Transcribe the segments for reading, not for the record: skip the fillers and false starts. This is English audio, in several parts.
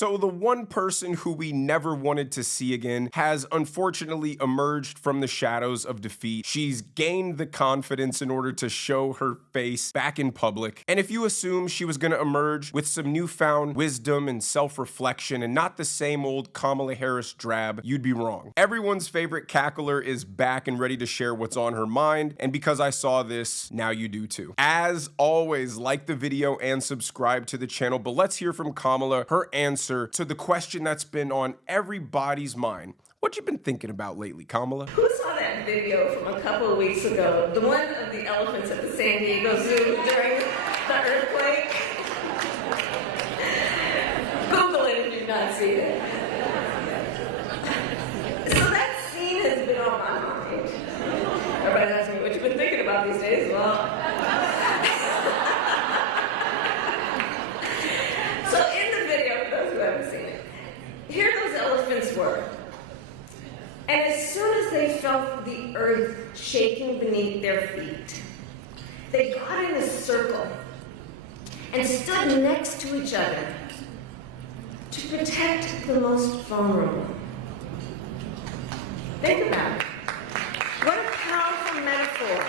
So the one person who we never wanted to see again has unfortunately emerged from the shadows of defeat. She's gained the confidence in order to show her face back in public. And if you assume she was going to emerge with some newfound wisdom and self-reflection and not the same old Kamala Harris drab, you'd be wrong. Everyone's favorite cackler is back and ready to share what's on her mind, and because I saw this, now you do too. As always, like the video and subscribe to the channel, but let's hear from Kamala, her answer to the question that's been on everybody's mind. What you been thinking about lately, Kamala? Who saw that video from a couple of weeks ago? The one of the elephants at the San Diego Zoo during the earthquake? Google it if you've not seen it. So that scene has been on my mind. Everybody asks me, what you been thinking about these days? Well, so in the video, for those who haven't seen it, here those elephants were. And as soon as they felt the earth shaking beneath their feet, they got in a circle and stood next to each other to protect the most vulnerable. Think about it. What a powerful metaphor.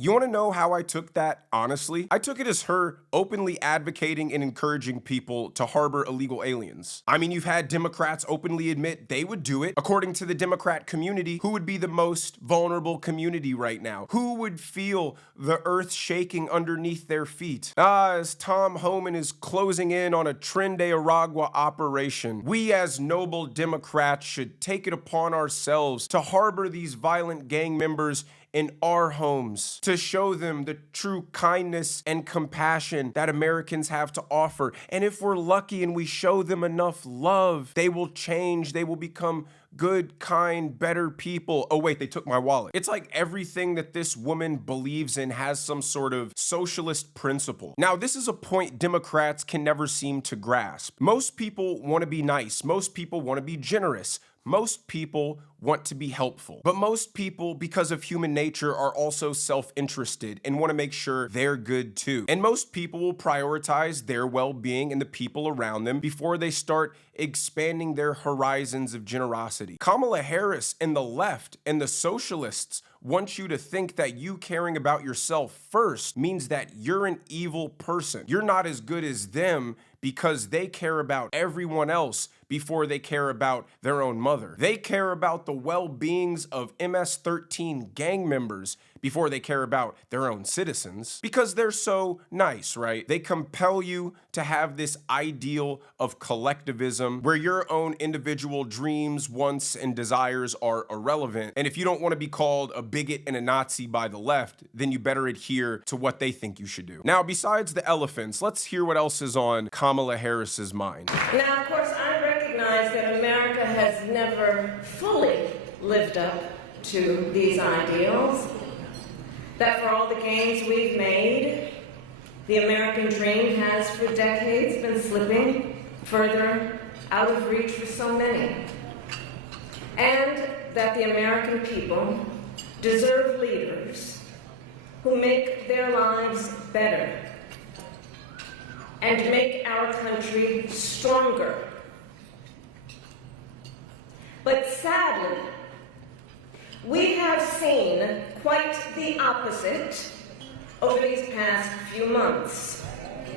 You want to know how I took that, honestly? I took it as her openly advocating and encouraging people to harbor illegal aliens. I mean, you've had Democrats openly admit they would do it. According to the Democrat community, who would be the most vulnerable community right now? Who would feel the earth shaking underneath their feet? As Tom Homan is closing in on a Tren de Aragua operation, we as noble Democrats should take it upon ourselves to harbor these violent gang members in our homes, to show them the true kindness and compassion that Americans have to offer. And if we're lucky and we show them enough love, they will change, they will become good, kind, better people. Oh wait, they took my wallet. It's like everything that this woman believes in has some sort of socialist principle. Now, this is a point Democrats can never seem to grasp. Most people want to be nice. Most people want to be generous. Most people want to be helpful. But most people, because of human nature, are also self-interested and want to make sure they're good too. And most people will prioritize their well-being and the people around them before they start expanding their horizons of generosity. Kamala Harris and the left and the socialists want you to think that you caring about yourself first means that you're an evil person. You're not as good as them because they care about everyone else before they care about their own mother. They care about the well-beings of MS-13 gang members before they care about their own citizens because they're so nice, right? They compel you to have this ideal of collectivism where your own individual dreams, wants, and desires are irrelevant. And if you don't want to be called a bigot and a Nazi by the left, then you better adhere to what they think you should do. Now, besides the elephants, let's hear what else is on Kamala Harris's mind. Now, of course, I recognize that America has never fully lived up to these ideals. That for all the gains we've made, the American dream has for decades been slipping further out of reach for so many. And that the American people deserve leaders who make their lives better and make our country stronger. But sadly, we have seen quite the opposite over these past few months.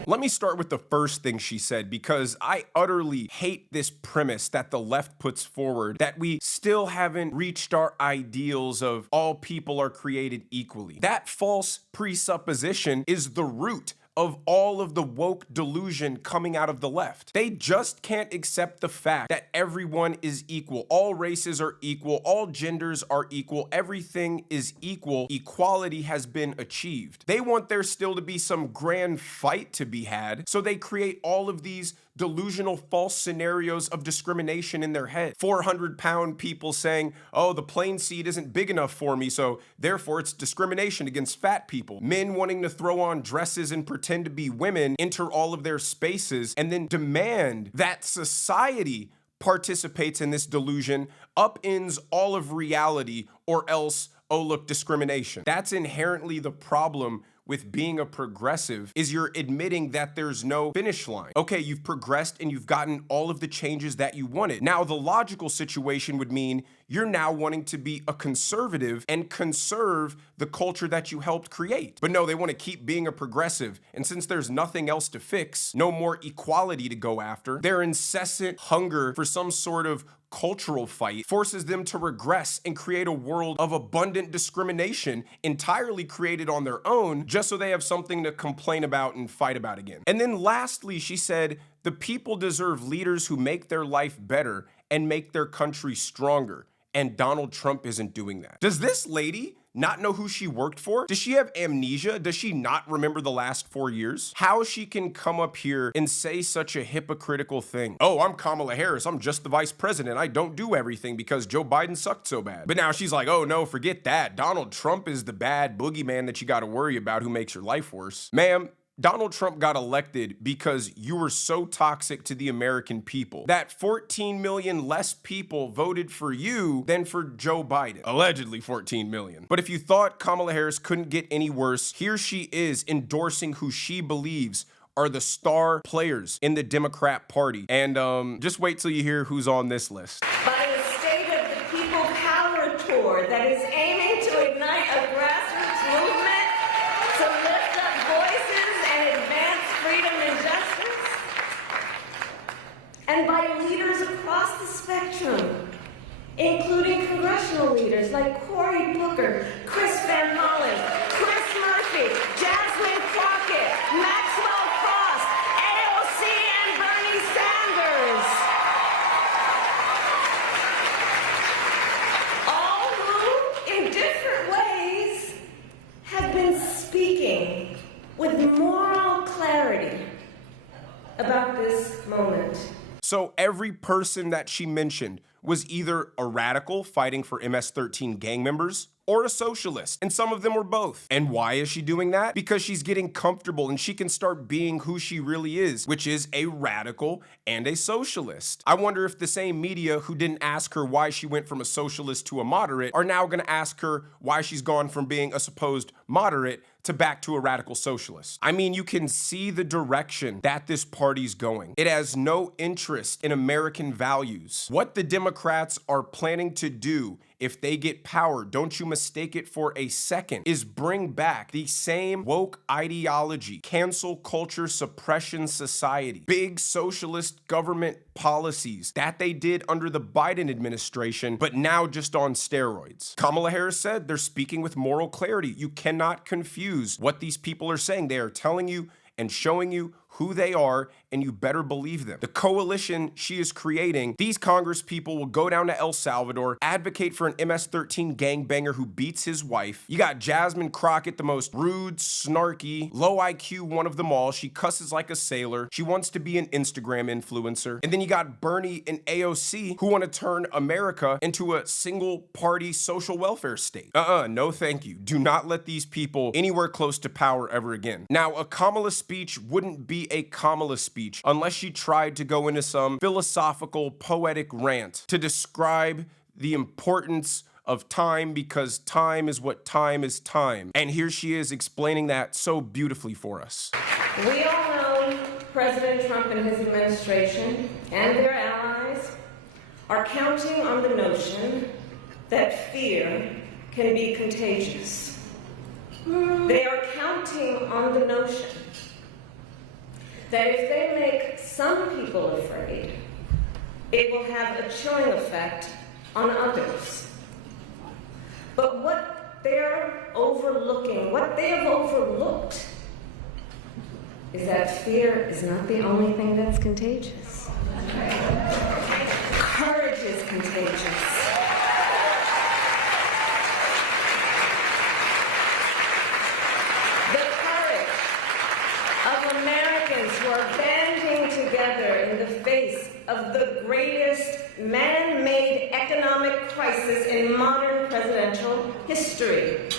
Let me start with the first thing she said, because I utterly hate this premise that the left puts forward, that we still haven't reached our ideals of all people are created equally. That false presupposition is the root of all of the woke delusion coming out of the left. They just can't accept the fact that everyone is equal. All races are equal. All genders are equal. Everything is equal. Equality has been achieved. They want there still to be some grand fight to be had, so they create all of these delusional false scenarios of discrimination in their head. 400-pound people saying, oh, the plane seat isn't big enough for me, so therefore it's discrimination against fat people. Men wanting to throw on dresses and pretend to be women, enter all of their spaces, and then demand that society participates in this delusion, upends all of reality, or else, oh look, discrimination. That's inherently the problem with being a progressive is you're admitting that there's no finish line. Okay, you've progressed and you've gotten all of the changes that you wanted. Now, the logical situation would mean you're now wanting to be a conservative and conserve the culture that you helped create. But no, they want to keep being a progressive. And since there's nothing else to fix, no more equality to go after, their incessant hunger for some sort of cultural fight forces them to regress and create a world of abundant discrimination entirely created on their own just so they have something to complain about and fight about again. And then lastly, she said, the people deserve leaders who make their life better and make their country stronger. And Donald Trump isn't doing that. Does this lady not know who she worked for? Does she have amnesia? Does she not remember the last 4 years? How she can come up here and say such a hypocritical thing? Oh, I'm Kamala Harris. I'm just the vice president. I don't do everything because Joe Biden sucked so bad. But now she's like, oh no, forget that. Donald Trump is the bad boogeyman that you got to worry about who makes your life worse. Ma'am, Donald Trump got elected because you were so toxic to the American people that 14 million less people voted for you than for Joe Biden. Allegedly 14 million. But if you thought Kamala Harris couldn't get any worse, here she is endorsing who she believes are the star players in the Democrat Party. And just wait till you hear who's on this list. By a State of the People Power Tour that is aiming to ignite a grassroots movement to lift up voices and advance freedom and justice. And by leaders across the spectrum, including congressional leaders like Cory Booker, Chris Van Hollen, Chris Murphy, Jasmine Crockett, Maxwell Frost, AOC, and Bernie Sanders. All who, in different ways, have been speaking with moral clarity about this moment. So every person that she mentioned was either a radical fighting for MS-13 gang members or a socialist, and some of them were both. And why is she doing that? Because she's getting comfortable and she can start being who she really is, which is a radical and a socialist. I wonder if the same media who didn't ask her why she went from a socialist to a moderate are now gonna ask her why she's gone from being a supposed moderate to back to a radical socialist. I mean, you can see the direction that this party's going. It has no interest in American values. What the Democrats are planning to do if they get power, don't you mistake it for a second, is bring back the same woke ideology, cancel culture suppression society, big socialist government policies that they did under the Biden administration, but now just on steroids. Kamala Harris said they're speaking with moral clarity. You cannot confuse what these people are saying. They are telling you and showing you who they are, and you better believe them. The coalition she is creating, these Congress people will go down to El Salvador, advocate for an MS-13 gangbanger who beats his wife. You got Jasmine Crockett, the most rude, snarky, low IQ one of them all. She cusses like a sailor. She wants to be an Instagram influencer. And then you got Bernie and AOC who want to turn America into a single-party social welfare state. No thank you. Do not let these people anywhere close to power ever again. Now, a Kamala speech wouldn't be a Kamala speech unless she tried to go into some philosophical, poetic rant to describe the importance of time because time is what time is time. And here she is explaining that so beautifully for us. We all know President Trump and his administration and their allies are counting on the notion that fear can be contagious. They are counting on the notion that if they make some people afraid, it will have a chilling effect on others. But what they're overlooking, what they have overlooked, is that fear is not the only thing that's contagious. Courage is contagious. Americans who are banding together in the face of the greatest man-made economic crisis in modern presidential history.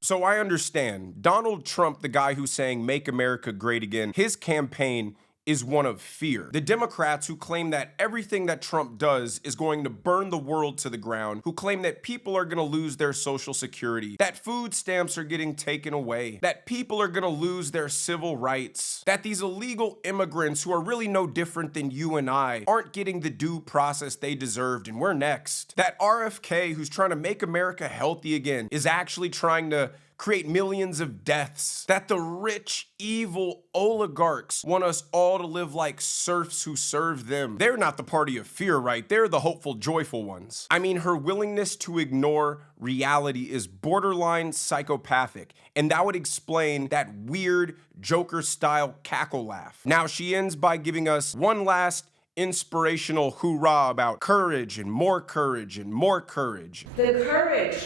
So I understand. Donald Trump, the guy who's saying, make America great again, his campaign is one of fear. The Democrats who claim that everything that Trump does is going to burn the world to the ground, who claim that people are going to lose their social security, that food stamps are getting taken away, that people are going to lose their civil rights, that these illegal immigrants who are really no different than you and I aren't getting the due process they deserved and we're next, that RFK, who's trying to make America healthy again, is actually trying to create millions of deaths, that the rich, evil oligarchs want us all to live like serfs who serve them. They're not the party of fear, right? They're the hopeful, joyful ones. I mean, her willingness to ignore reality is borderline psychopathic, and that would explain that weird Joker-style cackle laugh. Now, she ends by giving us one last inspirational hoorah about courage and more courage and more courage. The courage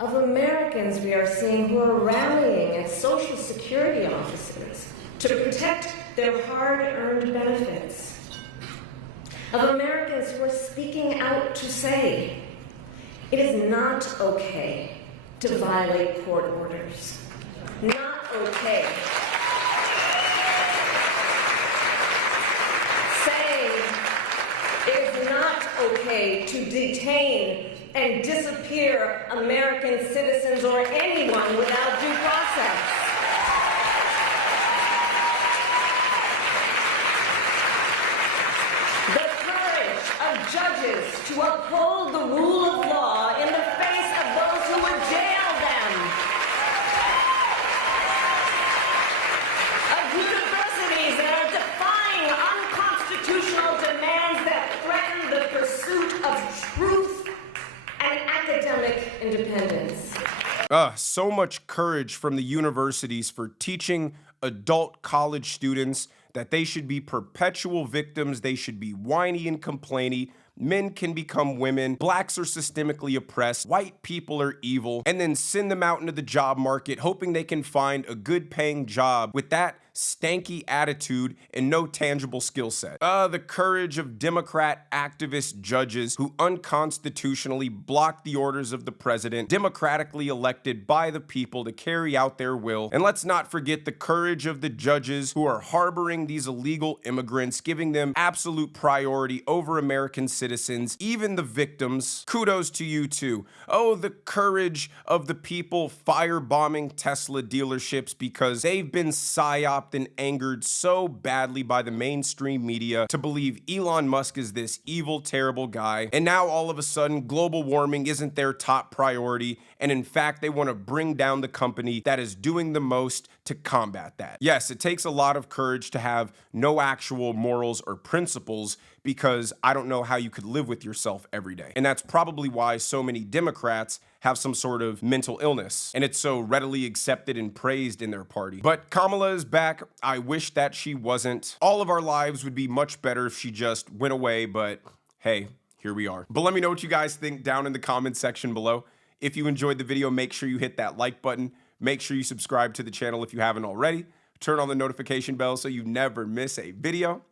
of Americans we are seeing who are rallying at Social Security offices to protect their hard-earned benefits. Of Americans who are speaking out to say, it is not okay to violate court orders. Not okay. Saying it is not okay to detain and disappear American citizens or anyone without due process. The courage of judges to uphold the rule of law in the face of those who would jail them. Of universities that are defying unconstitutional demands that threaten the pursuit of truth and academic independence. So much courage from the universities for teaching adult college students that they should be perpetual victims, they should be whiny and complainy, men can become women, blacks are systemically oppressed, white people are evil, and then send them out into the job market hoping they can find a good paying job with that stanky attitude and no tangible skill set. The courage of Democrat activist judges who unconstitutionally block the orders of the president, democratically elected by the people to carry out their will. And let's not forget the courage of the judges who are harboring these illegal immigrants, giving them absolute priority over American citizens, even the victims. Kudos to you too. Oh, the courage of the people firebombing Tesla dealerships because they've been psyoped and angered so badly by the mainstream media to believe Elon Musk is this evil, terrible guy. And now all of a sudden, global warming isn't their top priority. And in fact, they want to bring down the company that is doing the most to combat that. Yes, it takes a lot of courage to have no actual morals or principles, because I don't know how you could live with yourself every day. And that's probably why so many Democrats have some sort of mental illness, and it's so readily accepted and praised in their party. But Kamala is back. I wish that she wasn't. All of our lives would be much better if she just went away, but hey, here we are. But let me know what you guys think down in the comment section below. If you enjoyed the video, make sure you hit that like button. Make sure you subscribe to the channel if you haven't already. Turn on the notification bell so you never miss a video.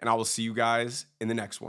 And I will see you guys in the next one.